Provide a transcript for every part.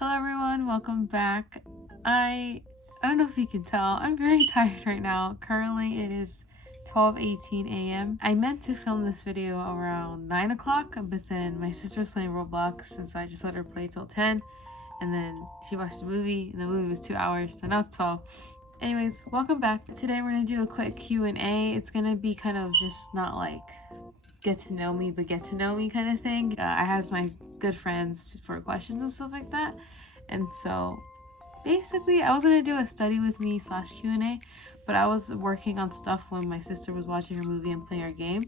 Hello everyone, welcome back. I don't know if you can tell, I'm very tired right now. Currently it is 12:18 a.m. I meant to film this video around 9 o'clock, but then my sister was playing Roblox, and so I just let her play till 10, and then she watched the movie, and the movie was 2 hours, so now it's 12. Anyways, welcome back. Today we're gonna do a quick Q&A. It's gonna be kind of just not like get to know me, but get to know me kind of thing. I asked my good friends for questions and stuff like that, and so basically I was gonna do a study with me / Q&A, but I was working on stuff when my sister was watching her movie and playing our game,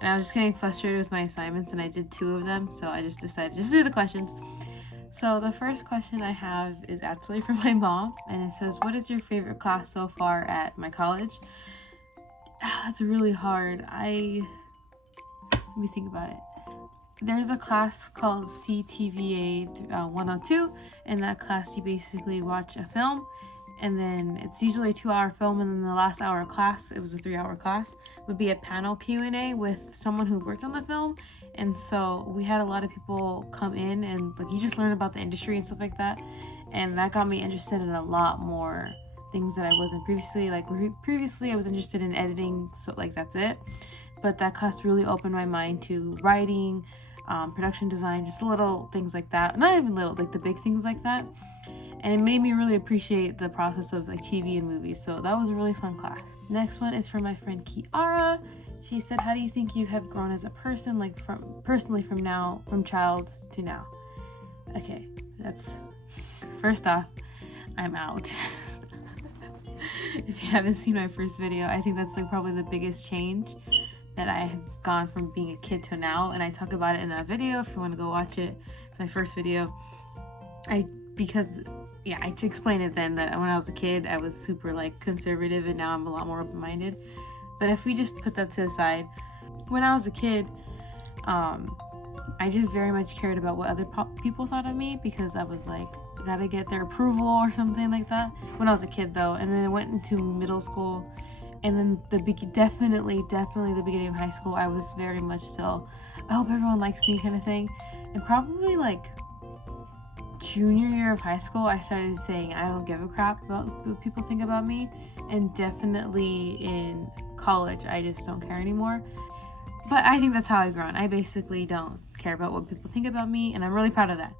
and I was just getting frustrated with my assignments, and I did 2 of them, so I just decided just to do the questions. So the first question I have is actually from my mom, and it says, what is your favorite class so far at my college? That's really hard. Let me think about it. There's a class called CTVA 102. In that class, you basically watch a film, and then it's usually a 2-hour film, and then the last hour of class, it was a 3-hour class, would be a panel Q&A with someone who worked on the film. And so we had a lot of people come in, and like you just learn about the industry and stuff like that, and that got me interested in a lot more things that I wasn't previously. Like previously I was interested in editing, so like that's it, but that class really opened my mind to writing, production design, just little things like that. Not even little, like the big things like that. And it made me really appreciate the process of like TV and movies. So that was a really fun class. Next one is from my friend Kiara. She said, how do you think you have grown as a person, like from child to now? Okay, that's, first off, I'm out. If you haven't seen my first video, I think that's like probably the biggest change, that I had gone from being a kid to now, and I talk about it in that video if you want to go watch it. It's my first video. I to explain it then, that when I was a kid I was super like conservative, and now I'm a lot more open-minded. But if we just put that to the side, when I was a kid, I just very much cared about what other people thought of me, because I was like, gotta get their approval or something like that when I was a kid though. And then I went into middle school, and then definitely the beginning of high school, I was very much still, I hope everyone likes me kind of thing. And probably like junior year of high school, I started saying I don't give a crap about what people think about me. And definitely in college, I just don't care anymore. But I think that's how I've grown. I basically don't care about what people think about me, and I'm really proud of that.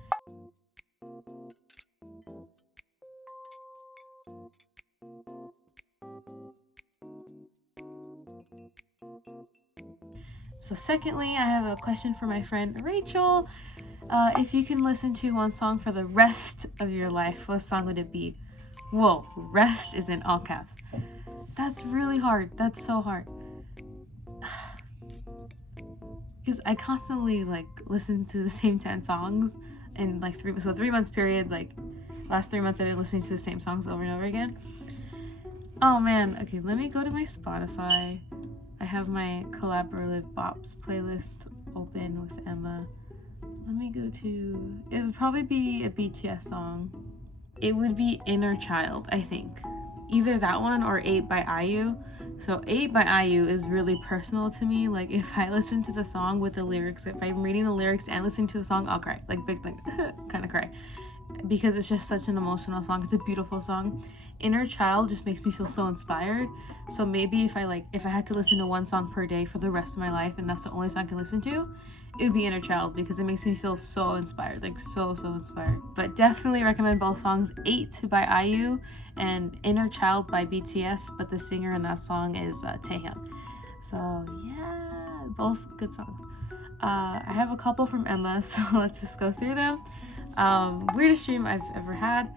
So secondly, I have a question for my friend Rachel. If you can listen to one song for the rest of your life, what song would it be? Whoa, rest is in all caps. That's really hard. That's so hard. Because I constantly like listen to the same 10 songs in like 3 months period. Like last 3 months I've been listening to the same songs over and over again. Oh man, okay, let me go to my Spotify. I have my collaborative bops playlist open with Emma. Let me go to, it would probably be a BTS song. It would be Inner Child, I think. Either that one or 8 by IU. So 8 by IU is really personal to me. Like if I listen to the song with the lyrics, if I'm reading the lyrics and listening to the song, I'll cry. Like big, like kind of cry. Because it's just such an emotional song. It's a beautiful song. Inner Child just makes me feel so inspired. So maybe if I had to listen to one song per day for the rest of my life, and that's the only song I can listen to, it would be Inner Child, because it makes me feel so inspired, like so inspired. But definitely recommend both songs, 8 by IU and Inner Child by BTS, but the singer in that song is Taehyun. So yeah, both good songs. I have a couple from Emma, so let's just go through them. Weirdest dream I've ever had.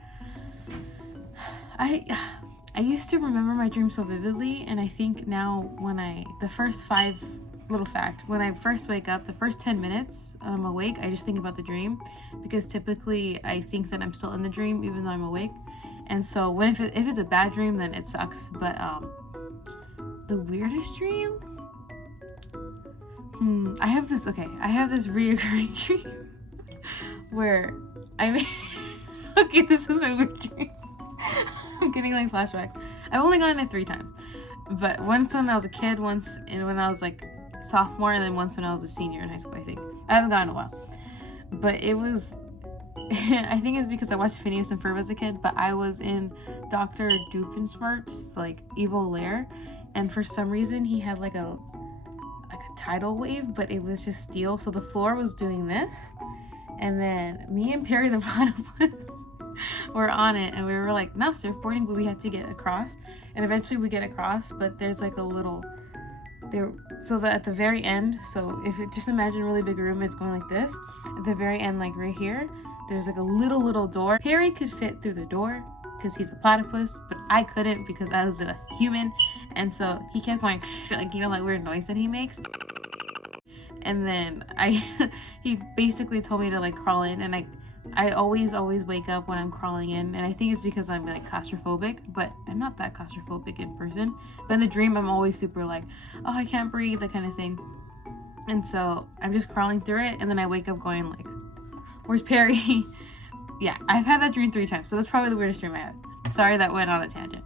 I used to remember my dream so vividly, and I think now the first 5, little fact, when I first wake up, the first 10 minutes I'm awake, I just think about the dream, because typically I think that I'm still in the dream even though I'm awake. And so if it's a bad dream, then it sucks. But the weirdest dream, I have this reoccurring dream where okay, this is my weird dream. I'm getting like flashbacks. I've only gotten it 3 times, but once when I was a kid, once when I was like sophomore, and then once when I was a senior in high school. I think I haven't gotten a while, but it was I think it's because I watched Phineas and Ferb as a kid, but I was in Dr. Doofenshmirtz's like evil lair, and for some reason he had like a tidal wave, but it was just steel, so the floor was doing this, and then me and Perry the platypus were on it, and we were like not surfboarding, but we had to get across, and eventually we get across, but there's like a little there, so that at the very end, so if it just imagine a really big room, it's going like this, at the very end, like right here, there's like a little door. Perry could fit through the door because he's a platypus, but I couldn't because I was a human, and so he kept going like, you know, like weird noise that he makes. And then he basically told me to like crawl in, and I always wake up when I'm crawling in, and I think it's because I'm like claustrophobic, but I'm not that claustrophobic in person. But in the dream, I'm always super like, oh, I can't breathe, that kind of thing. And so I'm just crawling through it, and then I wake up going like, where's Perry? Yeah, I've had that dream 3 times, so that's probably the weirdest dream I had. Sorry that went on a tangent.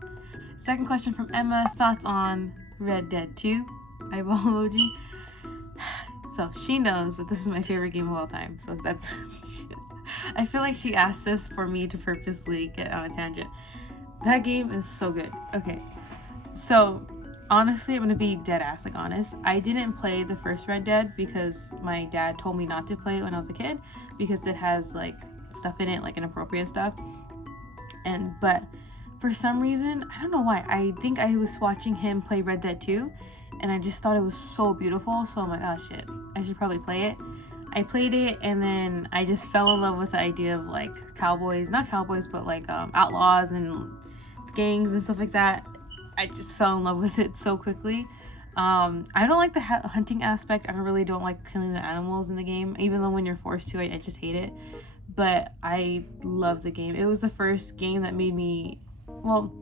Second question from Emma, thoughts on Red Dead 2? Eyeball emoji. So she knows that this is my favorite game of all time, so that's I feel like she asked this for me to purposely get on a tangent. That game is so good. Okay, so honestly, I'm gonna be dead ass like honest. I didn't play the first Red Dead because my dad told me not to play it when I was a kid because it has like stuff in it, like inappropriate stuff. But for some reason, I don't know why, I think I was watching him play Red Dead 2 and I just thought it was so beautiful, so I'm like, oh shit, I should probably play it. I played it, and then I just fell in love with the idea of like cowboys, not cowboys, but like outlaws and gangs and stuff like that. I just fell in love with it so quickly. I don't like the hunting aspect. I really don't like killing the animals in the game, even though when you're forced to, I just hate it. But I love the game. It was the first game that made me, well,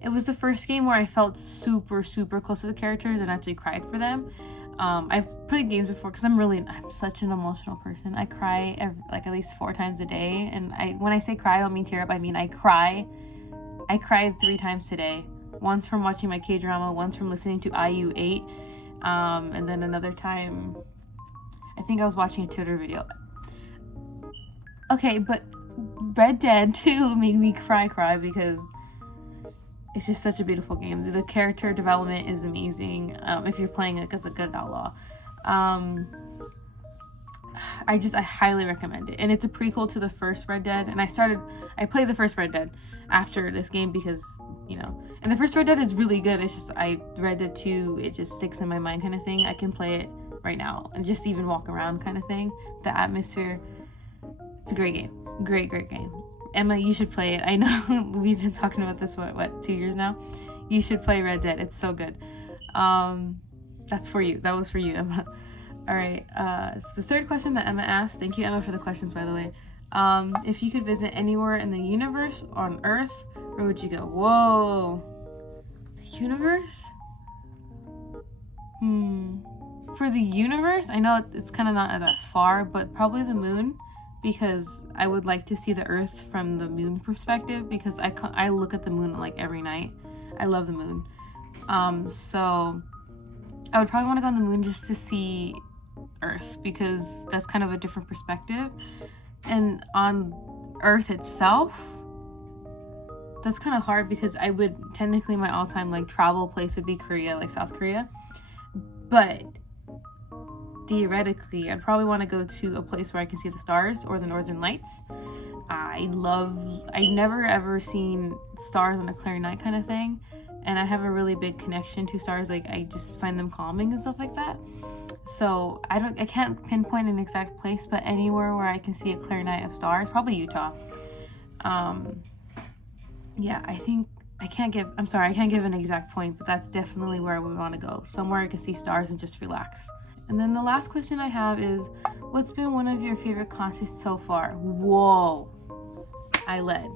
it was the first game where I felt super close to the characters and actually cried for them. I've played games before because I'm such an emotional person. I cry like at least 4 times a day, and when I say cry, I don't mean tear up. I mean I cry. I cried 3 times today. Once from watching my K-drama, once from listening to IU8, and then another time, I think I was watching a Twitter video. Okay, but Red Dead 2 made me cry because it's just such a beautiful game. The character development is amazing if you're playing it as a good outlaw. I highly recommend it. And it's a prequel to the first Red Dead. And I played the first Red Dead after this game because, you know, and the first Red Dead is really good. It's just, Red Dead 2, it just sticks in my mind kind of thing. I can play it right now and just even walk around kind of thing. The atmosphere, it's a great game. Great game. Emma, you should play it. I know we've been talking about this, what 2 years now? You should play Red Dead. It's so good. That's for you. That was for you, Emma. All right. The third question that Emma asked, thank you, Emma, for the questions, by the way. If you could visit anywhere in the universe or on Earth, where would you go? Whoa. The universe? For the universe, I know it's kind of not that far, but probably the moon. Because I would like to see the Earth from the moon perspective, because I look at the moon like every night. I love the moon. So I would probably want to go on the moon just to see Earth, because that's kind of a different perspective. And on Earth itself, that's kind of hard because technically my all-time like travel place would be Korea, like South Korea. But theoretically, I'd probably want to go to a place where I can see the stars or the northern lights. I never ever seen stars on a clear night kind of thing, and I have a really big connection to stars. Like, I just find them calming and stuff like that. So I can't pinpoint an exact place, but anywhere where I can see a clear night of stars, probably Utah. Yeah, I can't give an exact point, but that's definitely where I would want to go. Somewhere I can see stars and just relax. And then the last question I have is, what's been one of your favorite concerts so far? Whoa. I led,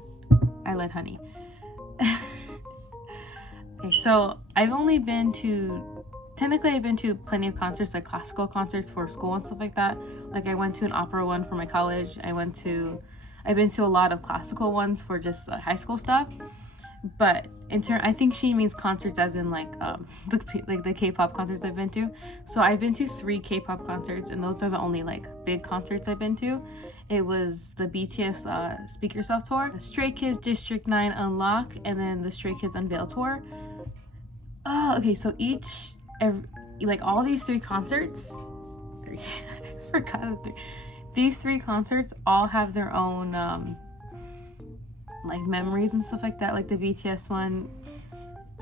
honey. Okay, so I've been to plenty of concerts, like classical concerts for school and stuff like that. Like I went to an opera one for my college. I've been to a lot of classical ones for just high school stuff. But I think she means concerts as in like the K-pop concerts I've been to. So I've been to 3 K-pop concerts, and those are the only like big concerts I've been to. it was the BTS Speak Yourself tour, the Stray Kids District 9 Unlock, and then the Stray Kids Unveil tour. Oh, okay, so like all these 3 concerts, I forgot the 3. These 3 concerts all have their own like memories and stuff like that. Like the BTS one,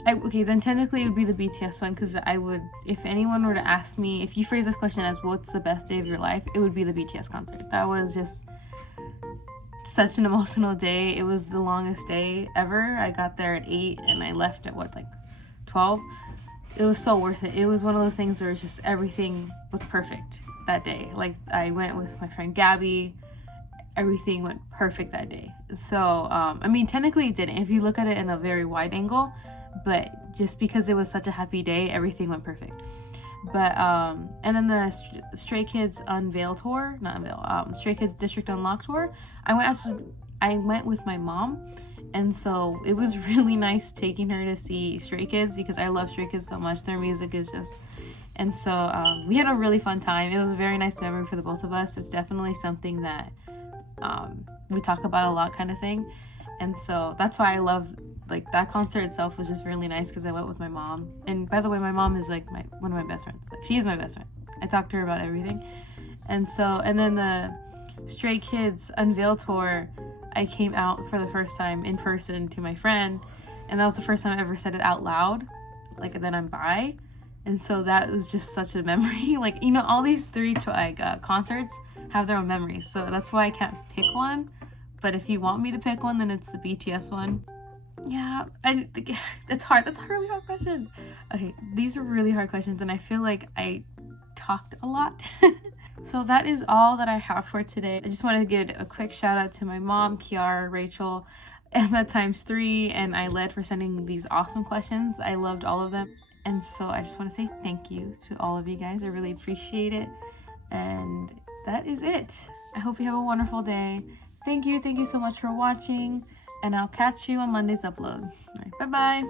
okay, then technically it would be the BTS one, because I would, if anyone were to ask me, if you phrase this question as what's the best day of your life, it would be the BTS concert. That was just such an emotional day. It was the longest day ever. I got there at 8 and I left at 12. It was so worth it. It was one of those things where it's just everything was perfect that day. Like, I went with my friend Gabby. Everything went perfect that day. So I mean, technically it didn't if you look at it in a very wide angle, but just because it was such a happy day, everything went perfect. But and then the Stray Kids Stray Kids District Unlock tour, I went with my mom, and so it was really nice taking her to see Stray Kids, because I love Stray Kids so much. Their music is just, and so we had a really fun time. It was a very nice memory for the both of us. It's definitely something that we talk about a lot, kind of thing. And so that's why I love, like, that concert itself was just really nice, because I went with my mom. And by the way, my mom is like one of my best friends. Like, she is my best friend. I talk to her about everything. And so, and then the Stray Kids Unveil tour, I came out for the first time in person to my friend, and that was the first time I ever said it out loud, like, that I'm bi. And so that was just such a memory. Like, you know, all these 3 concerts have their own memories, so that's why I can't pick one. But if you want me to pick one, then it's the BTS one. Yeah, it's hard. That's a really hard question. Okay, these are really hard questions, and I feel like I talked a lot. So that is all that I have for today. I just wanted to give a quick shout out to my mom, Kiara, Rachel, Emma ×3, and I led for sending these awesome questions. I loved all of them. And so I just want to say thank you to all of you guys. I really appreciate it. And that is it. I hope you have a wonderful day. Thank you so much for watching, and I'll catch you on Monday's upload. All right, bye-bye.